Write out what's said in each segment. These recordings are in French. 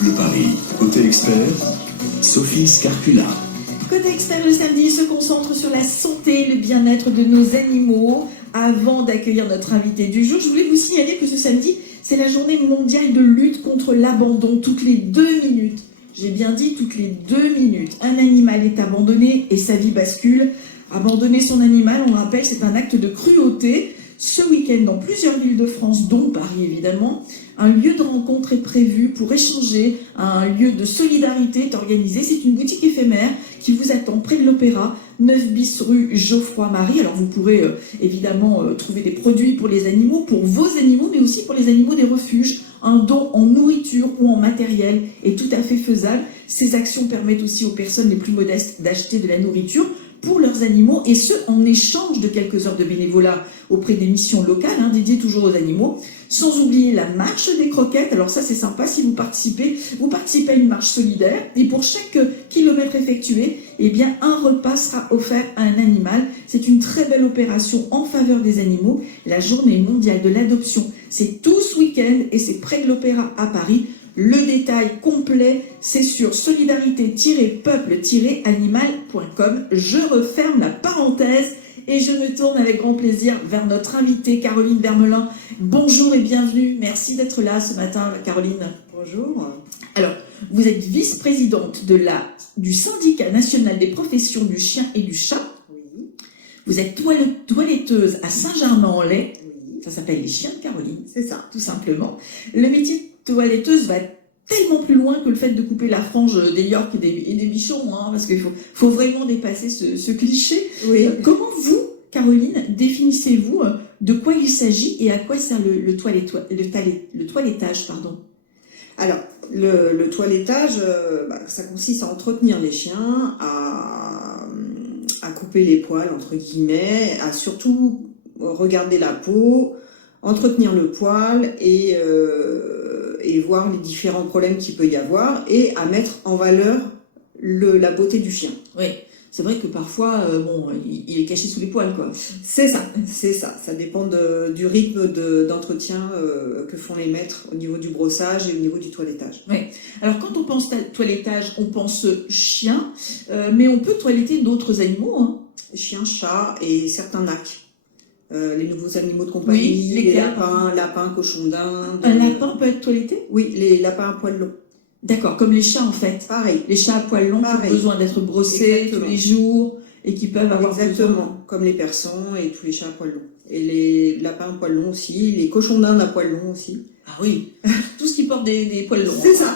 Bleu Paris. Côté expert, Sophie Scarcula. Côté expert le samedi se concentre sur la santé et le bien-être de nos animaux. Avant d'accueillir notre invité du jour, je voulais vous signaler que ce samedi, c'est la journée mondiale de lutte contre l'abandon. Toutes les 2 minutes, j'ai bien dit toutes les 2 minutes, un animal est abandonné et sa vie bascule. Abandonner son animal, on le rappelle, c'est un acte de cruauté. Ce week-end, dans plusieurs villes de France, dont Paris évidemment, un lieu de rencontre est prévu pour échanger, un lieu de solidarité est organisé. C'est une boutique éphémère qui vous attend près de l'Opéra, 9 bis rue Geoffroy-Marie. Alors vous pourrez évidemment trouver des produits pour les animaux, pour vos animaux, mais aussi pour les animaux des refuges. Un don en nourriture ou en matériel est tout à fait faisable. Ces actions permettent aussi aux personnes les plus modestes d'acheter de la nourriture pour leurs animaux, et ce, en échange de quelques heures de bénévolat auprès des missions locales, dédiées toujours aux animaux. Sans oublier la marche des croquettes. Alors ça, c'est sympa, si vous participez à une marche solidaire, et pour chaque kilomètre effectué, eh bien, un repas sera offert à un animal. C'est une très belle opération en faveur des animaux. La journée mondiale de l'adoption, c'est tout ce week-end, et c'est près de l'Opéra à Paris. Le détail complet, c'est sur solidarité-peuple-animal.com. Je referme la parenthèse et je me tourne avec grand plaisir vers notre invitée Caroline Vermelin. Bonjour et bienvenue. Merci d'être là ce matin, Caroline. Bonjour. Alors, vous êtes vice-présidente du syndicat national des professions du chien et du chat. Oui. Vous êtes toiletteuse à Saint-Germain-en-Laye. Oui. Ça s'appelle les chiens de Caroline. C'est ça. Tout simplement. Le métier de toiletteuse va tellement plus loin que le fait de couper la frange des Yorks et des bichons, parce qu'il faut vraiment dépasser ce cliché. Oui. Comment vous, Caroline, définissez-vous de quoi il s'agit et à quoi sert le toilettage, pardon? Alors, le toilettage, ça consiste à entretenir les chiens, à couper les poils, entre guillemets, à surtout regarder la peau, entretenir le poil et voir les différents problèmes qu'il peut y avoir et à mettre en valeur la beauté du chien. Oui, c'est vrai que parfois, il est caché sous les poils, quoi. C'est ça. Ça dépend du rythme d'entretien que font les maîtres au niveau du brossage et au niveau du toilettage. Oui. Alors, quand on pense toilettage, on pense chien, mais on peut toiletter d'autres animaux. Chiens, chats et certains nacs. Les nouveaux animaux de compagnie, oui, les lapins, cochons d'Inde. Un lapin peut être toiletté? Oui, les lapins à poils longs. D'accord, comme les chats en fait. Pareil. Les chats à poils longs qui ont besoin d'être brossés tous les jours et qui peuvent avoir Exactement, comme les persans et tous les chats à poils longs. Et les lapins à poils longs aussi, les cochons d'Inde à poils longs aussi. Ah oui, tout ce qui porte des poils longs. C'est ça,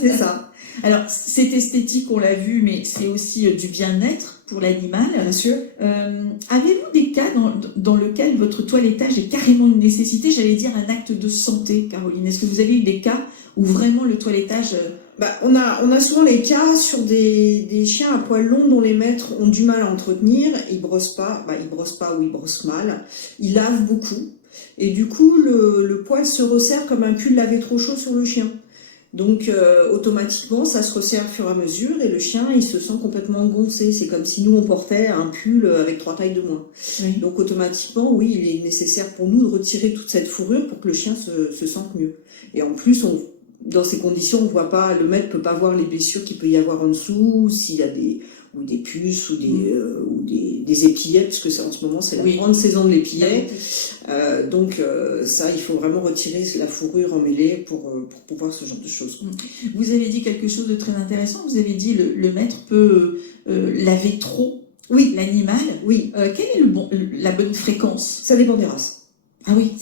c'est ça. Alors, c'est esthétique, on l'a vu, mais c'est aussi du bien-être pour l'animal. Bien sûr. Avez-vous des cas dans lesquels votre toilettage est carrément une nécessité, j'allais dire un acte de santé, Caroline? Est-ce que vous avez eu des cas où vraiment le toilettage... On a souvent les cas sur des chiens à poils longs dont les maîtres ont du mal à entretenir. Ils brossent pas ou ils brossent mal. Ils lavent beaucoup. Et du coup, le poil se resserre comme un pull lavé trop chaud sur le chien. Donc automatiquement, ça se resserre au fur et à mesure et le chien, il se sent complètement gonflé. C'est comme si nous, on portait un pull avec 3 tailles de moins. Oui. Donc automatiquement, oui, il est nécessaire pour nous de retirer toute cette fourrure pour que le chien se sente mieux. Et en plus, dans ces conditions, on voit pas, le maître peut pas voir les blessures qu'il peut y avoir en dessous, s'il y a des puces ou des épillets, parce que en ce moment c'est la grande saison de l'épillet. Donc ça, il faut vraiment retirer la fourrure emmêlée pour pouvoir ce genre de choses. Vous avez dit quelque chose de très intéressant. Vous avez dit le maître peut laver trop l'animal. Oui. Quelle est la bonne fréquence? Ça dépend des races. Ah oui.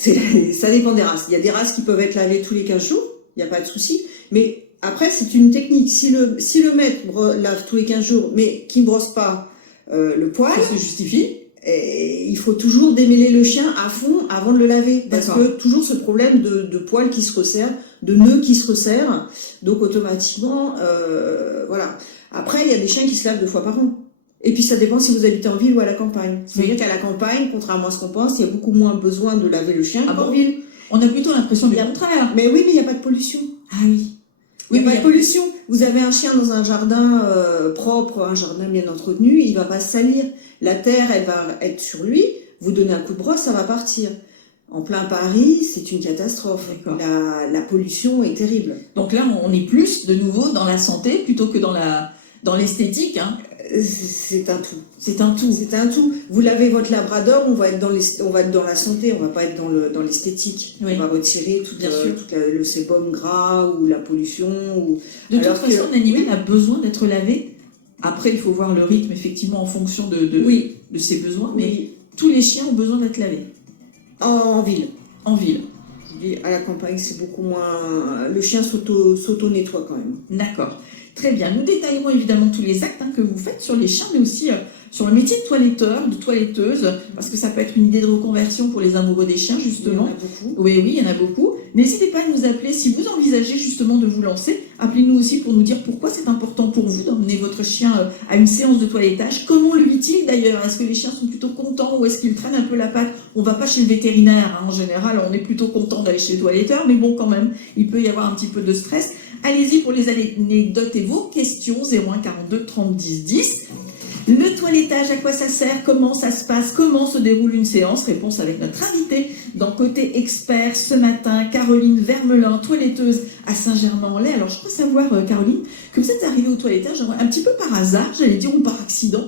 Ça dépend des races. Il y a des races qui peuvent être lavées tous les 15 jours. Il n'y a pas de souci, mais après c'est une technique. Si le maître lave tous les 15 jours, mais qui ne brosse pas le poil, ça se justifie. Et il faut toujours démêler le chien à fond avant de le laver, parce que toujours ce problème de poils qui se resserrent, de nœuds qui se resserrent, donc automatiquement, voilà. Après, il y a des chiens qui se lavent 2 fois par an. Et puis ça dépend si vous habitez en ville ou à la campagne. C'est-à-dire qu'à la campagne, contrairement à ce qu'on pense, il y a beaucoup moins besoin de laver le chien qu'en ville. On a plutôt l'impression du contraire. Mais oui, mais il n'y a pas de pollution. Ah oui. Oui, mais il n'y a pas de pollution. Vous avez un chien dans un jardin propre, un jardin bien entretenu, il ne va pas se salir. La terre, elle va être sur lui. Vous donnez un coup de brosse, ça va partir. En plein Paris, c'est une catastrophe. D'accord. La pollution est terrible. Donc là, on est plus de nouveau dans la santé plutôt que dans l'esthétique. Hein. C'est un tout. C'est un tout. C'est un tout. Vous lavez votre labrador, on va être dans la santé, on va pas être dans l'esthétique. Oui. On va retirer tout Bien sûr. le sébum gras ou la pollution. De toute Alors façon, que- un animal a besoin d'être lavé. Après, il faut voir le rythme, effectivement, en fonction Oui. de ses besoins. Mais Oui. tous les chiens ont besoin d'être lavés En ville. en ville. Je dis, à la campagne, c'est beaucoup moins. Le chien s'auto-nettoie quand même. D'accord. Très bien. Nous détaillerons évidemment tous les actes que vous faites sur les chiens, mais aussi sur le métier de toiletteur, de toiletteuse, parce que ça peut être une idée de reconversion pour les amoureux des chiens, Il y en justement. a beaucoup. Oui, il y en a beaucoup. N'hésitez pas à nous appeler si vous envisagez justement de vous lancer. Appelez-nous aussi pour nous dire pourquoi c'est important pour vous d'emmener votre chien à une séance de toilettage. Comment le vit-il d'ailleurs? Est-ce que les chiens sont plutôt contents ou est-ce qu'ils traînent un peu la patte? On va pas chez le vétérinaire, hein. En général, on est plutôt content d'aller chez le toiletteur, mais bon, quand même, il peut y avoir un petit peu de stress. Allez-y pour les anecdotes et vos questions, 01 42 30 10 10. Le toilettage, à quoi ça sert? Comment ça se passe? Comment se déroule une séance? Réponse avec notre invitée dans Côté Expert ce matin, Caroline Vermelin, toiletteuse à Saint-Germain-en-Laye. Alors, je crois savoir, Caroline, que vous êtes arrivée au toilettage un petit peu par hasard, j'allais dire, ou par accident.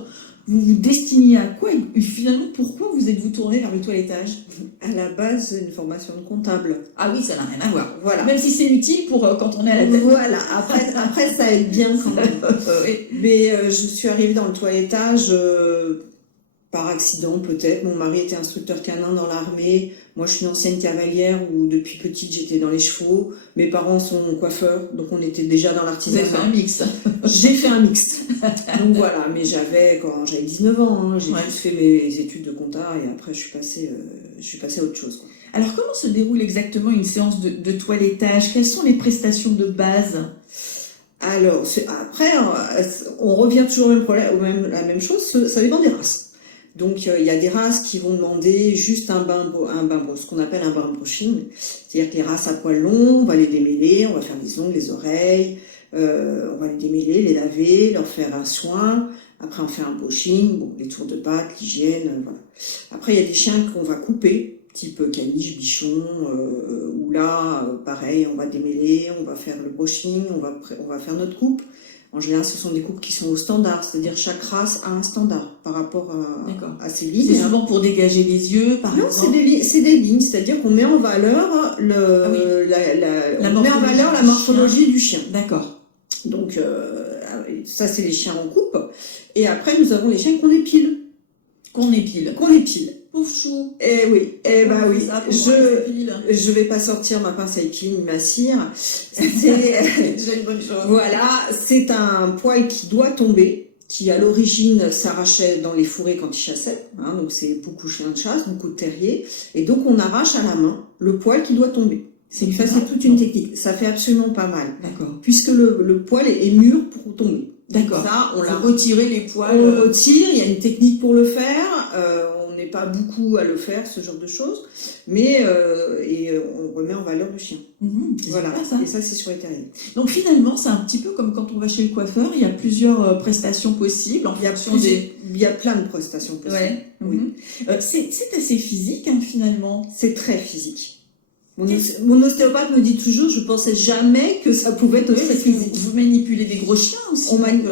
Vous vous destiniez à quoi? Et finalement, pourquoi vous êtes-vous tournée vers le toilettage? À la base, une formation de comptable. Ah oui, ça n'a rien à voir. Voilà. Même si c'est utile pour quand on est à la tête. Voilà. Après, ça aide bien quand même. Oui. Mais je suis arrivée dans le toilettage par accident peut-être. Mon mari était instructeur canin dans l'armée. Moi, je suis une ancienne cavalière où depuis petite j'étais dans les chevaux. Mes parents sont coiffeurs, donc on était déjà dans Vous l'artisanat. avez fait un mix. J'ai fait un mix. Donc voilà, mais quand j'avais 19 ans, hein, j'ai Ouais. juste fait mes études de compta et après je suis passée à autre chose, quoi. Alors, comment se déroule exactement une séance de toilettage? Quelles sont les prestations de base? Alors, après, on revient toujours au même problème, la même chose, ça dépend des races. Donc, il y a des races qui vont demander juste un bain, ce qu'on appelle un bain brushing. C'est-à-dire que les races à poils longs, on va les démêler, on va faire les ongles, les oreilles, on va les démêler, les laver, leur faire un soin. Après, on fait un brushing, bon, les tours de pattes, l'hygiène, voilà. Après, il y a des chiens qu'on va couper, type caniche, bichon, où là, pareil, on va démêler, on va faire le brushing, on va faire notre coupe. En général, ce sont des coupes qui sont au standard, c'est-à-dire chaque race a un standard par rapport D'accord. à ses lignes. C'est souvent pour dégager les yeux, par Non, exemple. c'est des lignes, c'est-à-dire qu'on met en valeur Ah oui. La on met en morphologie valeur la du morphologie du chien. D'accord. Donc ça, c'est les chiens en coupe. Et après, nous avons les chiens qu'on épile. Qu'on épile. Qu'on épile. Pauvre chou. Eh oui, Comment on oui. fait ça? Pourquoi on épile? Je vais pas sortir ma pince à épiler ni ma cire. C'est déjà une bonne chose. Voilà, c'est un poil qui doit tomber, qui à l'origine s'arrachait dans les fourrés quand ils chassaient. Hein, donc c'est beaucoup de chiens de chasse, beaucoup de terriers. Et donc on arrache à la main le poil qui doit tomber. C'est Ça, c'est toute une technique. Ça fait absolument pas mal. D'accord. Puisque le poil est mûr pour tomber. D'accord. Ça, on l'a Retirer les poils. on retire, il y a une technique pour le faire. On n'est pas beaucoup à le faire, ce genre de choses. Mais on remet en valeur le chien. C'est Voilà. super, ça. Et ça, c'est sur les terriers. Donc finalement, c'est un petit peu comme quand on va chez le coiffeur. Il y a plusieurs prestations possibles en Il y a fonction des. Il y a plein de prestations possibles. Ouais. Oui. C'est assez physique, hein, finalement. C'est très physique. Mon ostéopathe me dit toujours, je pensais jamais que ça pouvait être Oui, aussi parce que physique. vous manipulez des gros chiens aussi.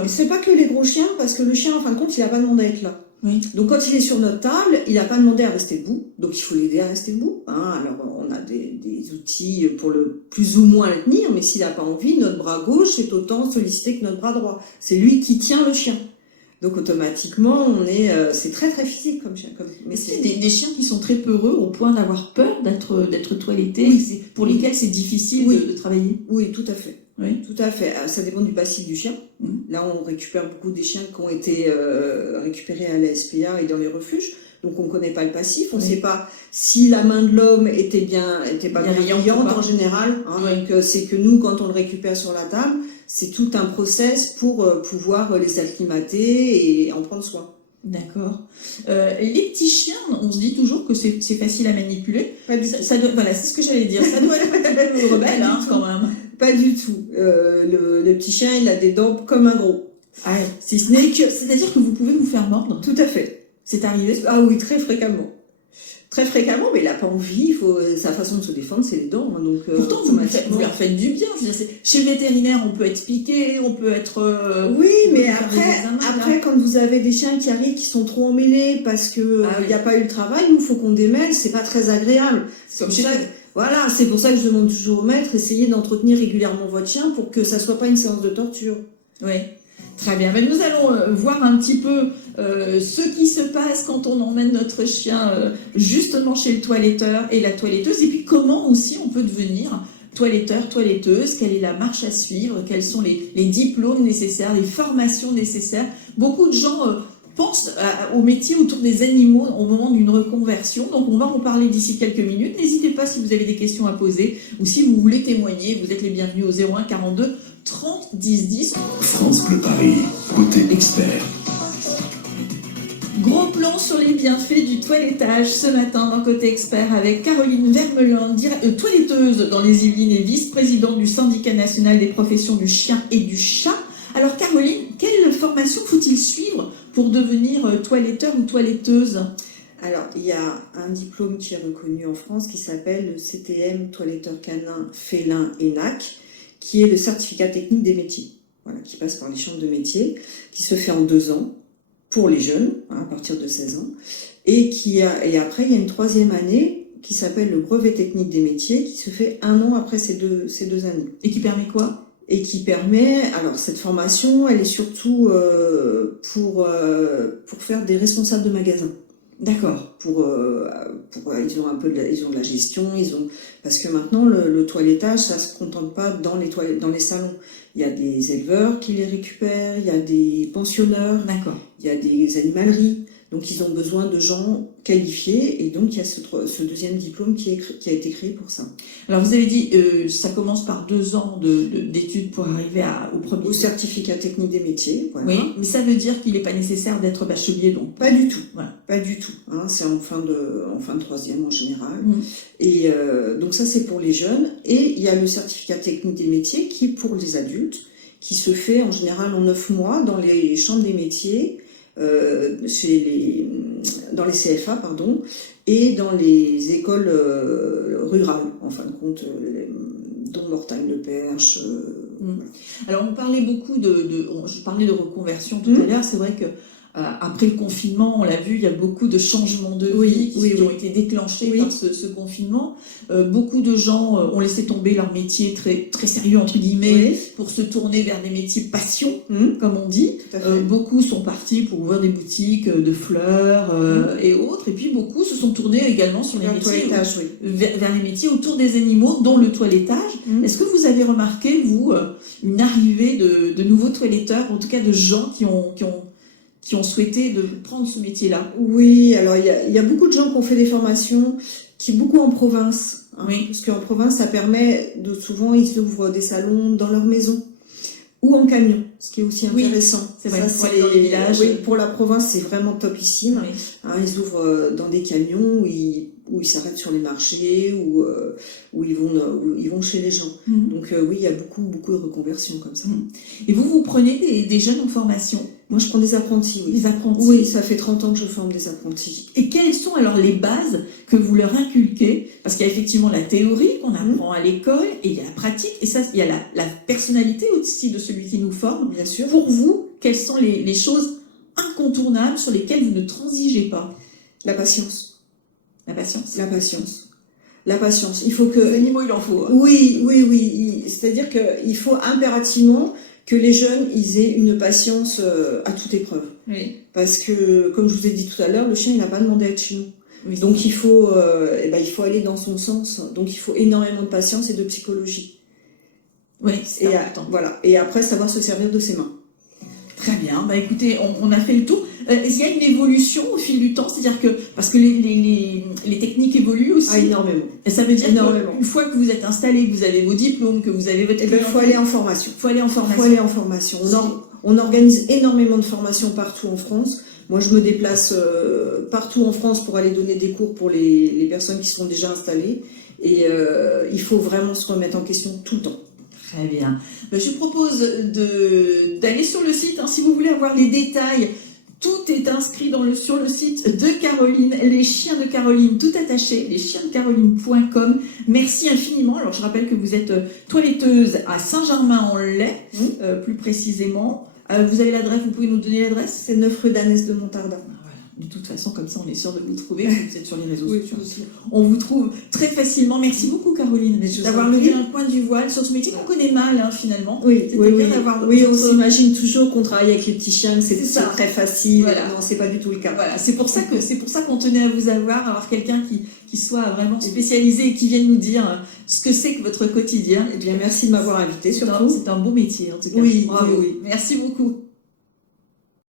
C'est pas que les gros chiens, parce que le chien, en fin de compte, il n'a pas demandé à être là. Oui. Donc quand il est sur notre table, il n'a pas demandé à rester debout, donc il faut l'aider à rester debout. Hein. Alors on a des outils pour le plus ou moins le tenir, mais s'il n'a pas envie, notre bras gauche est autant sollicité que notre bras droit. C'est lui qui tient le chien. Donc automatiquement, c'est très très physique comme chien. Est-ce qu'il y a des chiens qui sont très peureux au point d'avoir peur d'être toilettés, Oui. pour lesquels c'est difficile Oui. de travailler? Oui, tout à fait. Oui. Tout à fait. Ça dépend du passif du chien. Là, on récupère beaucoup des chiens qui ont été récupérés à la SPA et dans les refuges. Donc, on ne connaît pas le passif. On ne sait pas si la main de l'homme était pas bienveillante en général. Hein. Oui. Donc, c'est que nous, quand on le récupère sur la table, c'est tout un process pour pouvoir les acclimater et en prendre soin. D'accord. Les petits chiens, on se dit toujours que c'est facile à manipuler. Pas du tout. Voilà, c'est ce que j'allais dire. Ça doit être un peu rebelle, hein, quand même. Pas du tout. Le petit chien, il a des dents comme un gros. Ah, si ce n'est que, c'est-à-dire que vous pouvez vous faire mordre. Tout à fait. C'est arrivé? Ah oui, très fréquemment. Très fréquemment, mais il n'a pas envie. Sa façon de se défendre, c'est les dents. Hein, donc, Pourtant, vous leur faites du bien. Je veux dire, chez le vétérinaire, on peut être piqué, on peut être... oui, mais après, quand vous avez des chiens qui arrivent, qui sont trop emmêlés parce qu'il n'y a pas eu le travail, il faut qu'on démêle, c'est pas très agréable. C'est comme chez nous. Voilà, c'est pour ça que je demande toujours au maître, essayez d'entretenir régulièrement votre chien pour que ça soit pas une séance de torture. Oui, très bien. Mais nous allons voir un petit peu ce qui se passe quand on emmène notre chien justement chez le toiletteur et la toiletteuse, et puis comment aussi on peut devenir toiletteur, toiletteuse, quelle est la marche à suivre, quels sont les diplômes nécessaires, les formations nécessaires. Beaucoup de gens pensent au métier autour des animaux au moment d'une reconversion, donc on va en parler d'ici quelques minutes. N'hésitez pas si vous avez des questions à poser ou si vous voulez témoigner, vous êtes les bienvenus au 01 42 30 10 10. France Bleu Paris, côté expert. Gros plan sur les bienfaits du toilettage ce matin dans Côté Expert avec Caroline Vermeulen, toiletteuse dans les Yvelines et vice-présidente du syndicat national des professions du chien et du chat. Alors Caroline, quelle formation faut-il suivre pour devenir toiletteur ou toiletteuse ? Alors, il y a un diplôme qui est reconnu en France qui s'appelle le CTM toiletteur canin, félin et NAC, qui est le certificat technique des métiers, voilà, qui passe par les chambres de métiers, qui se fait en 2 ans pour les jeunes, hein, à partir de 16 ans, et après il y a une 3e année qui s'appelle le brevet technique des métiers, qui se fait 1 an après ces deux années. Et qui permet quoi ? Et qui permet, alors cette formation, elle est surtout pour faire des responsables de magasins. D'accord. Ils ont ils ont de la gestion, parce que maintenant le toilettage, ça se contente pas dans les salons. Il y a des éleveurs qui les récupèrent, il y a des pensionneurs, d'accord, il y a des animaleries. Donc ils ont besoin de gens qualifiés et donc il y a ce 2e diplôme qui a été créé pour ça. Alors vous avez dit ça commence par 2 ans d'études pour arriver au certificat technique des métiers. Voilà. Oui, mais ça veut dire qu'il n'est pas nécessaire d'être bachelier donc. Pas du tout. Voilà. Pas du tout. Hein, c'est en fin de 3e en général. Et donc ça c'est pour les jeunes. Et il y a le certificat technique des métiers qui est pour les adultes, qui se fait en général en 9 mois dans les chambres des métiers. Dans les CFA et dans les écoles rurales en fin de compte, dont Mortagne-le-Perche. Voilà. Alors on parlait beaucoup je parlais de reconversion tout à l'heure. C'est vrai que après le confinement, on l'a vu, il y a beaucoup de changements de vie qui ont été déclenchés par ce confinement. Beaucoup de gens ont laissé tomber leur métier très, très sérieux, entre guillemets, pour se tourner vers des métiers passion, comme on dit. Beaucoup sont partis pour ouvrir des boutiques de fleurs et autres. Et puis beaucoup se sont tournés également sur les métiers, vers les métiers autour des animaux, dont le toilettage. Est-ce que vous avez remarqué, vous, une arrivée de nouveaux toiletteurs, en tout cas de gens qui ont souhaité de prendre ce métier-là? Oui, alors il y a beaucoup de gens qui ont fait des formations, beaucoup en province. Hein, parce qu'en province, ça permet souvent, ils ouvrent des salons dans leur maison ou en camion, ce qui est aussi intéressant. C'est vrai, pour aller dans les villages. Oui, pour la province, c'est vraiment topissime. Hein, ils ouvrent dans des camions où ils s'arrêtent sur les marchés, où ils vont chez les gens. Donc oui, il y a beaucoup de reconversions comme ça. Et vous prenez des jeunes en formation? Moi, je prends des apprentis, oui. Des apprentis? Oui, ça fait 30 ans que je forme des apprentis. Et quelles sont alors les bases que vous leur inculquez? Parce qu'il y a effectivement la théorie qu'on apprend à l'école, et il y a la pratique, et ça, il y a la personnalité aussi de celui qui nous forme. Bien sûr. Pour vous, quelles sont les choses incontournables sur lesquelles vous ne transigez pas? La patience. La patience. La patience. La patience. Il faut que... Les animaux, il en faut. Hein. Oui. C'est-à-dire qu'il faut impérativement que les jeunes, ils aient une patience à toute épreuve. Oui. Parce que, comme je vous ai dit tout à l'heure, le chien, il n'a pas demandé à être chez nous. Oui. Donc, il faut aller dans son sens. Donc, il faut énormément de patience et de psychologie. Oui, c'est important. Voilà. Et après, savoir se servir de ses mains. Très bien. Bah, écoutez, on a fait le tour. Est-ce qu'il y a une évolution au fil du temps? C'est-à-dire que, parce que les techniques évoluent aussi. Ah, énormément. Et ça veut dire qu'une fois que vous êtes installé, que vous avez vos diplômes, que vous avez votre... Il faut aller en formation. On organise énormément de formations partout en France. Moi, je me déplace partout en France pour aller donner des cours pour les personnes qui seront déjà installées. Et il faut vraiment se remettre en question tout le temps. Très bien. Je vous propose d'aller sur le site, hein, si vous voulez avoir les détails, Tout est inscrit sur le site de Caroline, les chiens de Caroline, tout attaché, leschiensdecaroline.com. Merci infiniment. Alors, je rappelle que vous êtes toiletteuse à Saint-Germain-en-Laye, plus précisément. Vous avez l'adresse, vous pouvez nous donner l'adresse? C'est 9 rue d'Anès de Montardin. De toute façon, comme ça, on est sûr de vous trouver. Vous êtes sur les réseaux sociaux. On vous trouve très facilement. Merci beaucoup, Caroline, d'avoir levé un point du voile sur ce métier qu'on connaît mal, hein, finalement. Oui, on s'imagine toujours qu'on travaille avec les petits chiens, que c'est très facile. Voilà. Non, c'est pas du tout le cas. Voilà, c'est pour ça qu'on tenait à vous avoir quelqu'un qui soit vraiment spécialisé et qui vienne nous dire ce que c'est que votre quotidien. Eh bien, merci de m'avoir invité, surtout. C'est un beau métier, en tout cas. Oui, bravo. oui. Merci beaucoup.